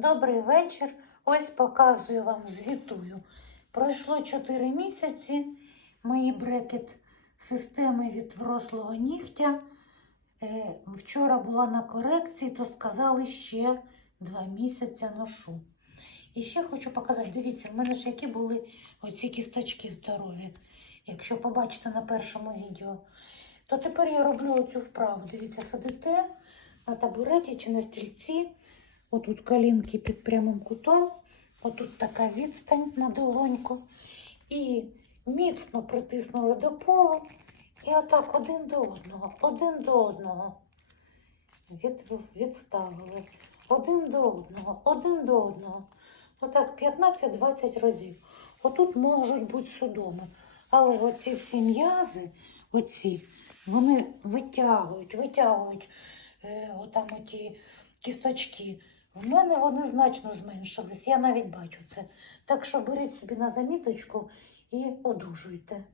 Добрий вечір. Ось показую вам, звітую. Пройшло 4 місяці. Мої брекет системи від врослого нігтя. Е, Вчора була на корекції, то сказали ще 2 місяці ношу. І ще хочу показати, дивіться, в мене ж які були оці кісточки здорові. Якщо побачите на першому відео, то тепер я роблю оцю вправу. Дивіться, сидите на табуреті чи на стільці. Отут колінки під прямим кутом, отут така відстань на долоньку. І міцно притиснули до полу. І отак один до одного, один до одного. Від, відставили. Один до одного, один до одного. Отак 15-20 разів. Отут можуть бути судоми. Але оці всі м'язи, оці, вони витягують, витягують е, отам оті кісточки. В мене вони значно зменшились, я навіть бачу це. Так що беріть собі на заміточку і одужуйте.